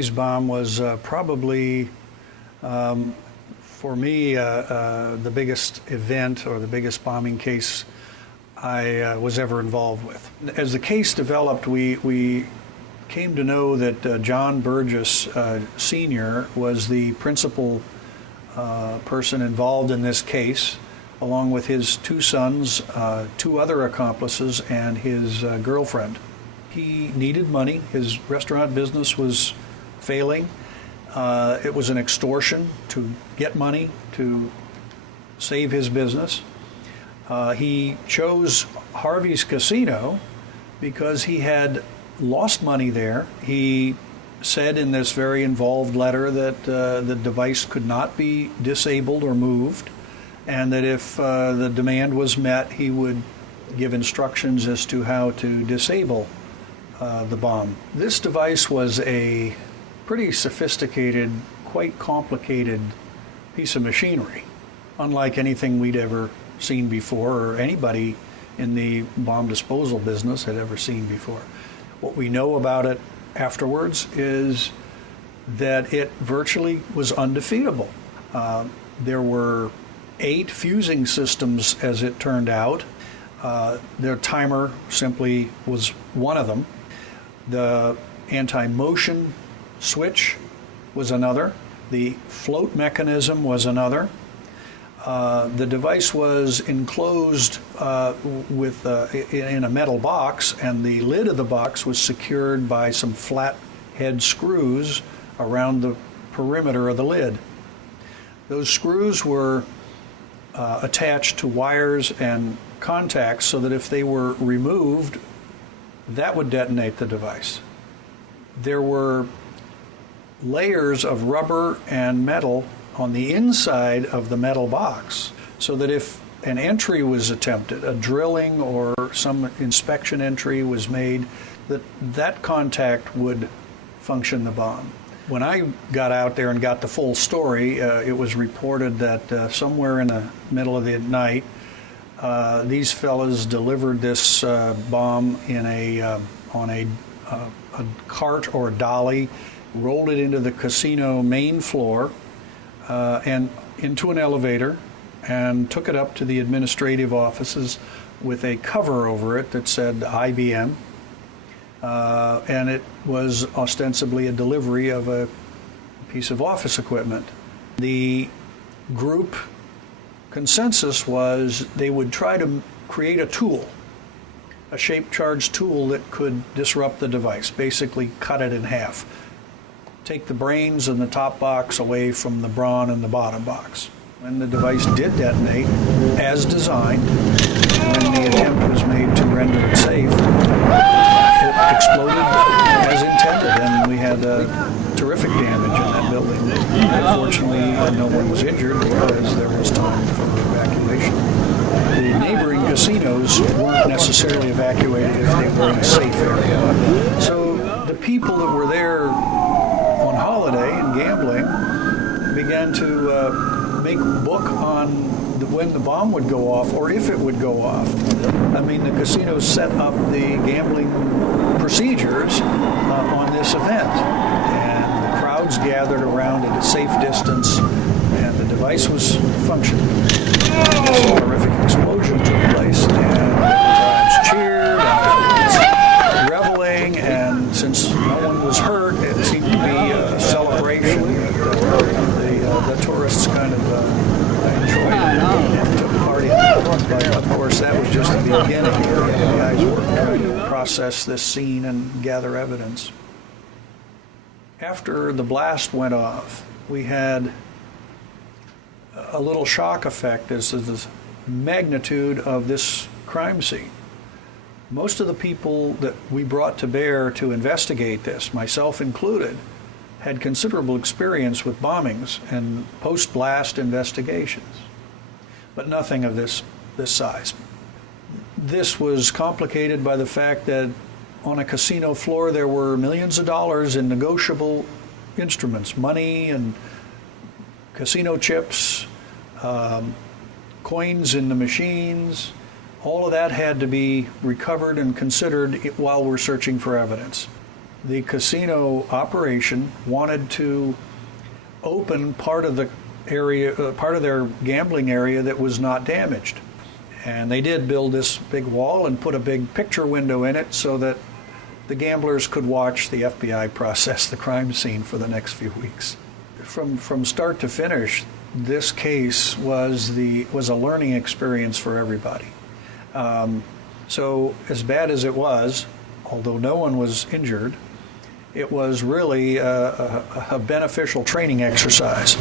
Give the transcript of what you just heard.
Harvey's bomb was probably, for me, the biggest event or the biggest bombing case I was ever involved with. As the case developed, we came to know that John Birges Sr. was the principal person involved in this case, along with his two sons, two other accomplices, and his girlfriend. He needed money. His restaurant business was failing. It was an extortion to get money to save his business. He chose Harvey's casino because he had lost money there. He said in this very involved letter that the device could not be disabled or moved, and that if the demand was met, he would give instructions as to how to disable the bomb. This device was a pretty sophisticated, quite complicated piece of machinery, unlike anything we'd ever seen before or anybody in the bomb disposal business had ever seen before. What we know about it afterwards is that it virtually was undefeatable. There were 8 fusing systems, as it turned out. Their timer simply was one of them. The anti-motion switch was another. The float mechanism was another. The device was enclosed in a metal box, and the lid of the box was secured by some flat head screws around the perimeter of the lid. Those screws were attached to wires and contacts so that if they were removed, that would detonate the device. There were layers of rubber and metal on the inside of the metal box so that if an entry was attempted, a drilling or some inspection entry was made, that contact would function the bomb. When I got out there and got the full story, it was reported that somewhere in the middle of the night, these fellas delivered this bomb in on a cart or dolly, rolled it into the casino main floor and into an elevator, and took it up to the administrative offices with a cover over it that said IBM. And it was ostensibly a delivery of a piece of office equipment. The group consensus was they would try to create a tool, a shape charge tool that could disrupt the device, basically cut it in half. Take the brains and the top box away from the brawn and the bottom box. When the device did detonate, as designed, when the attempt was made to render it safe, it exploded as intended, and we had terrific damage in that building. Unfortunately, no one was injured because there was time for evacuation. The neighboring casinos weren't necessarily evacuated if they were in a safe area. So the people that were there on holiday and gambling began to make book on when the bomb would go off or if it would go off. I mean, the casinos set up the gambling procedures on this event, and the crowds gathered around at a safe distance, and the device was functioning. This horrific explosion took place, and the crowds cheered, and reveling, and since no one was hurt, it seemed to be a celebration that the tourists kind of enjoyed and took part in. But of course, that was just the beginning. The guys were trying to process this scene and gather evidence. After the blast went off, we had a little shock effect as to the magnitude of this crime scene. Most of the people that we brought to bear to investigate this, myself included, had considerable experience with bombings and post-blast investigations, but nothing of this size. This was complicated by the fact that on a casino floor there were millions of dollars in negotiable instruments, money and casino chips, coins in the machines. All of that had to be recovered and considered while we're searching for evidence. the casino operation wanted to open part of the area, part of their gambling area that was not damaged. And they did build this big wall and put a big picture window in it so that the gamblers could watch the FBI process the crime scene for the next few weeks. From start to finish, this case was a learning experience for everybody. So as bad as it was, although no one was injured, it was really a beneficial training exercise.